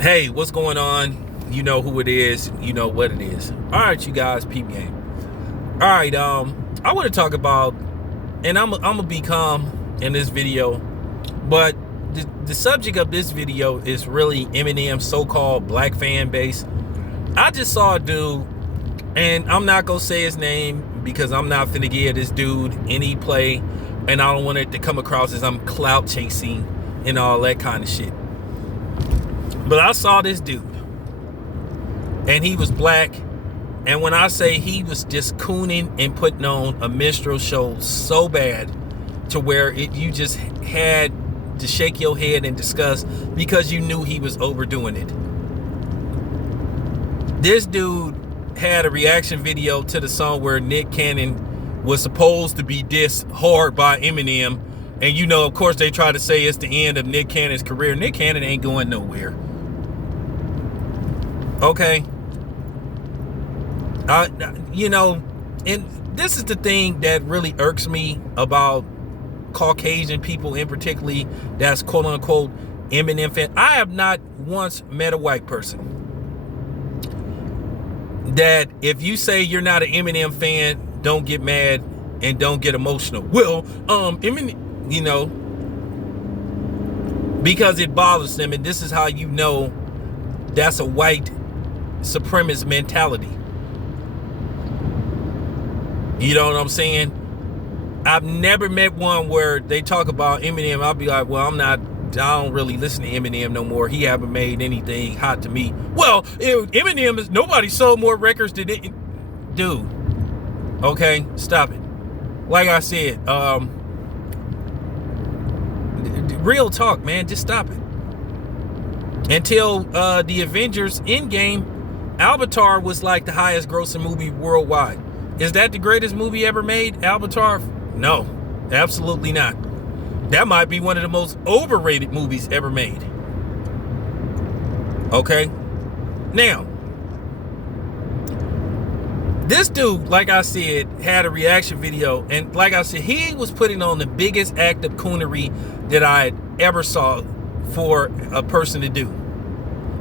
Hey, what's going on? You know who it is. You know what it is. All right, you guys, peep game. All right, I want to talk about, and I'm gonna be calm in this video, but the subject of this video is really Eminem's so-called black fan base. I just saw a dude, and I'm not gonna say his name because I'm not finna give this dude any play, and I don't want it to come across as I'm clout chasing and all that kind of shit. But I saw this dude, and he was black, and when I say he was just cooning and putting on a minstrel show so bad to where you just had to shake your head in disgust because you knew he was overdoing it. This dude had a reaction video to the song where Nick Cannon was supposed to be dissed hard by Eminem, and you know, of course, they try to say it's the end of Nick Cannon's career. Nick Cannon ain't going nowhere. Okay, you know, and this is the thing that really irks me about Caucasian people, in particularly that's quote unquote Eminem fan. I have not once met a white person that if you say you're not an Eminem fan, don't get mad and don't get emotional. Well, Eminem, you know, because it bothers them, and this is how you know that's a white supremacist mentality. You know what I'm saying? I've never met one where they talk about Eminem. I'll be like, well, I don't really listen to Eminem no more. He haven't made anything hot to me. Well, Eminem is, nobody sold more records than it. Dude, okay, stop it. Like I said, real talk, man, just stop it. Until the Avengers Endgame, Avatar was like the highest grossing movie worldwide. Is that the greatest movie ever made, Avatar? No, absolutely not. That might be one of the most overrated movies ever made. Okay? Now, this dude, like I said, had a reaction video, and like I said, he was putting on the biggest act of coonery that I ever saw for a person to do.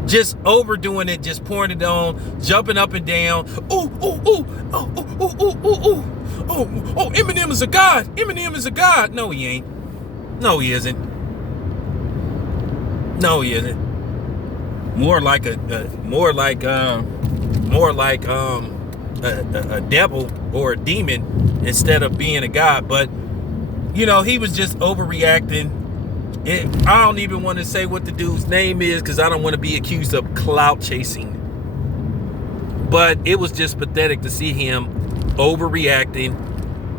Just overdoing it, just pouring it on, jumping up and down. Ooh, ooh, ooh, oh, ooh, ooh, ooh, ooh, ooh. Oh, Eminem is a god. Eminem is a god. No, he ain't. No, he isn't. No, he isn't. More like a devil or a demon instead of being a god. But you know, he was just overreacting. I don't even want to say what the dude's name is because I don't want to be accused of clout chasing. But it was just pathetic to see him overreacting,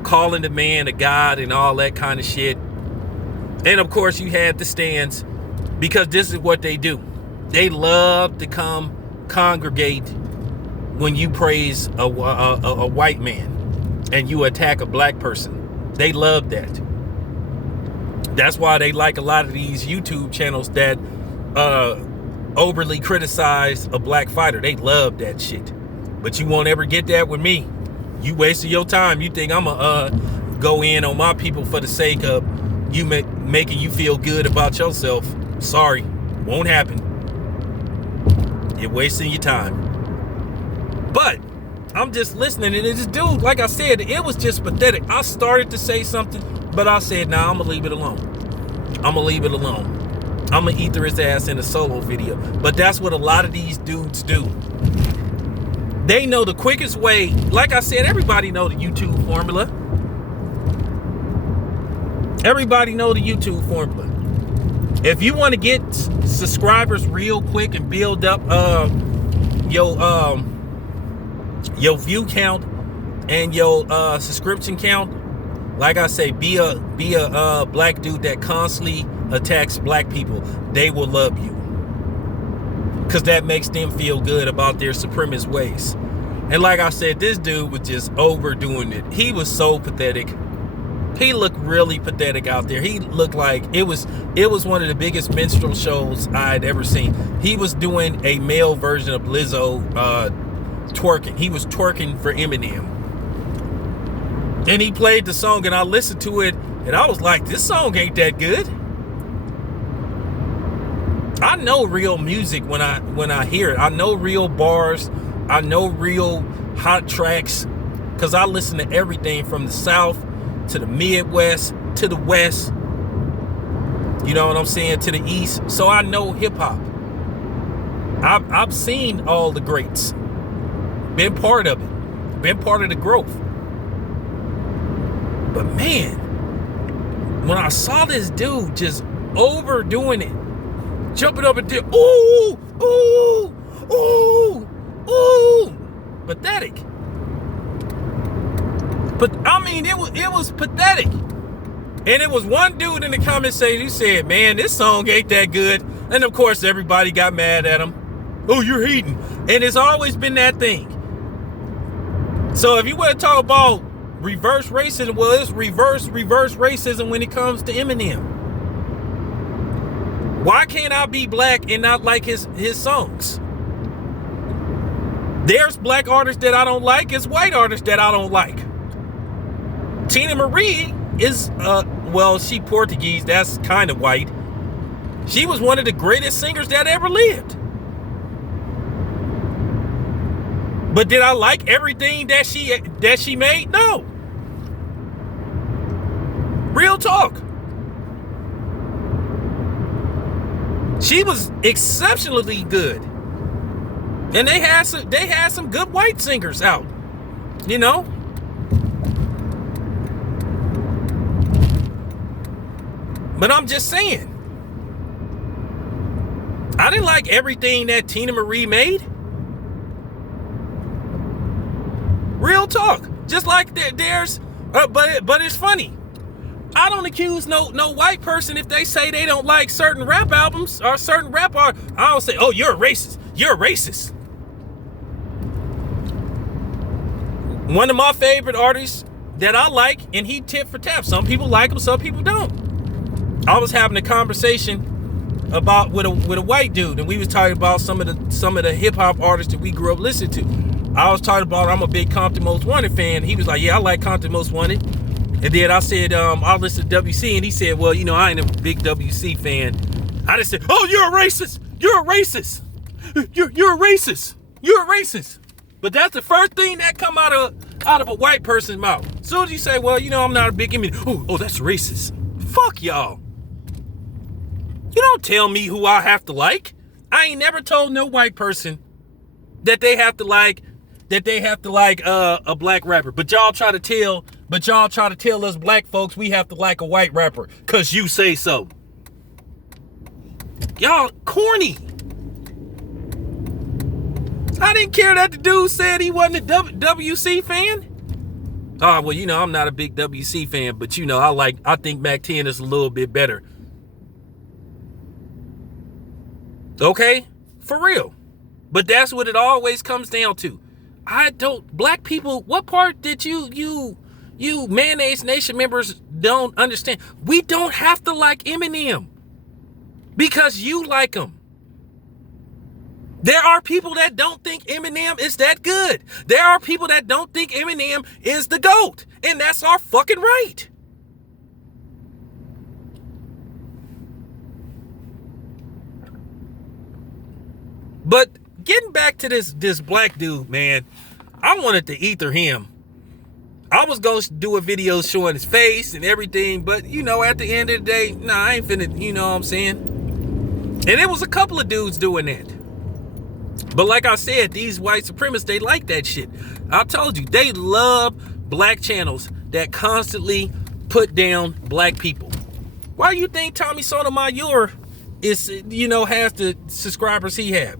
calling the man a god and all that kind of shit. And of course, you had the stands, because this is what they do. They love to come congregate when you praise a white man and you attack a black person. They love that. That's why they like a lot of these YouTube channels that overly criticize a black fighter. They love that shit. But you won't ever get that with me. You wasted your time. You think I'm going to go in on my people for the sake of you making you feel good about yourself. Sorry. Won't happen. You're wasting your time. But I'm just listening, and this dude, like I said, it was just pathetic. I started to say something, but I said, nah, I'm going to leave it alone. I'm going to leave it alone. I'm going to ether his ass in a solo video. But that's what a lot of these dudes do. They know the quickest way. Like I said, everybody know the YouTube formula. Everybody know the YouTube formula. If you want to get subscribers real quick and build up your view count and your subscription count, like I say, be a black dude that constantly attacks black people. They will love you, because that makes them feel good about their supremacist ways. And like I said, this dude was just overdoing it. He was so pathetic. He looked really pathetic out there. He looked like it was one of the biggest minstrel shows I'd ever seen. He was doing a male version of Lizzo twerking. He was twerking for Eminem. And he played the song, and I listened to it, and I was like, this song ain't that good. I know real music when I hear it. I know real bars. I know real hot tracks because I listen to everything from the South to the Midwest to the West. You know what I'm saying? To the East. So I know hip hop. I've seen all the greats. Been part of it. Been part of the growth. But man, when I saw this dude just overdoing it, jumping up and down, ooh, ooh, ooh, ooh, pathetic. But I mean, it was pathetic. And it was one dude in the comment section who said, man, this song ain't that good. And of course, everybody got mad at him. Oh, you're hating. And it's always been that thing. So if you want to talk about reverse racism, well, it's reverse racism when it comes to Eminem. Why can't I be black and not like his songs? There's black artists that I don't like. It's white artists that I don't like. Teena Marie is, well, she Portuguese. That's kind of white. She was one of the greatest singers that ever lived. But did I like everything that she made? No. Real talk. She was exceptionally good. And they had some good white singers out. You know? But I'm just saying. I didn't like everything that Teena Marie made. Real talk. Just like there's, but it's funny. I don't accuse no white person if they say they don't like certain rap albums or certain rap art. I don't say, oh, you're a racist. You're a racist. One of my favorite artists that I like, and he tit for tat. Some people like him, some people don't. I was having a conversation about with a white dude, and we was talking about some of the hip hop artists that we grew up listening to. I was talking about I'm a big Compton Most Wanted fan. He was like, yeah, I like Compton Most Wanted. And then I said, I'll listen to WC, and he said, well, you know, I ain't a big WC fan. I just said, oh, you're a racist. You're a racist. You're a racist. You're a racist. But that's the first thing that come out of a white person's mouth. As soon as you say, well, you know, I'm not a big image. Oh, that's racist. Fuck y'all. You don't tell me who I have to like. I ain't never told no white person that they have to like a black rapper. But y'all try to tell us black folks we have to like a white rapper because you say so. Y'all corny. I didn't care that the dude said he wasn't a WC fan. Oh, well, you know, I'm not a big WC fan, but you know, I think Mac 10 is a little bit better. Okay? For real. But that's what it always comes down to. Black people, what part did you Mayonnaise Nation members don't understand? We don't have to like Eminem because you like him. There are people that don't think Eminem is that good. There are people that don't think Eminem is the GOAT. And that's our fucking right. But getting back to this black dude, man, I wanted to ether him. I was going to do a video showing his face and everything, but, you know, at the end of the day, nah, I ain't finna, you know what I'm saying? And it was a couple of dudes doing that. But like I said, these white supremacists, they like that shit. I told you, they love black channels that constantly put down black people. Why do you think Tommy Sotomayor is, you know, has the subscribers he have?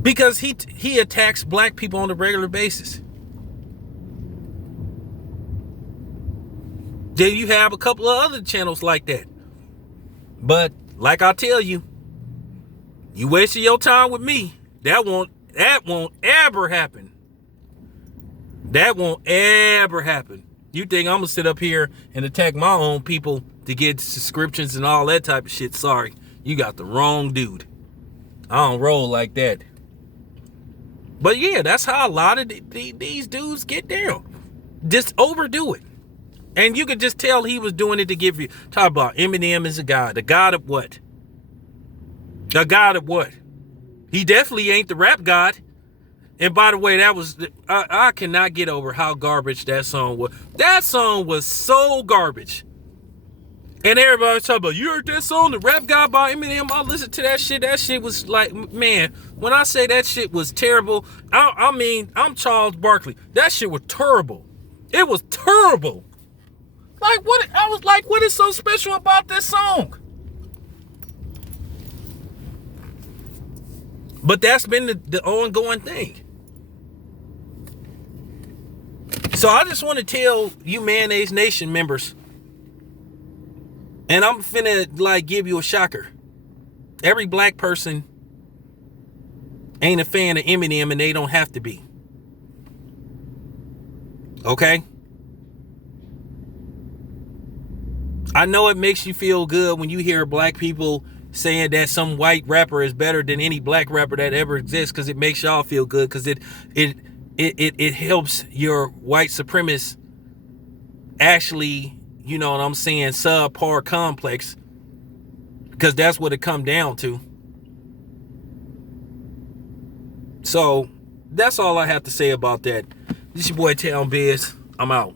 Because he attacks black people on a regular basis. Then you have a couple of other channels like that. But like I tell you, you wasting your time with me. That won't ever happen. That won't ever happen. You think I'm gonna sit up here and attack my own people to get subscriptions and all that type of shit? Sorry, you got the wrong dude. I don't roll like that. But yeah, that's how a lot of these dudes get down. Just overdo it. And you could just tell he was doing it to give you, talk about Eminem is a god. The god of what? A god of what? He definitely ain't the rap god. And by the way, that was I cannot get over how garbage that song was. That song was so garbage. And everybody was talking about, you heard that song, the rap god by Eminem? I listened to that shit. That shit was like, man, when I say that shit was terrible, I mean, I'm Charles Barkley. That shit was terrible. It was terrible. Like, what? I was like, what is so special about this song? But that's been the ongoing thing. So I just want to tell you Mayonnaise Nation members, and I'm finna like give you a shocker. Every black person ain't a fan of Eminem, and they don't have to be. Okay? I know it makes you feel good when you hear black people saying that some white rapper is better than any black rapper that ever exists, because it makes y'all feel good, because it helps your white supremacists actually, you know what I'm saying, subpar complex, because that's what it come down to. So that's all I have to say about that. This your boy Town Biz. I'm out.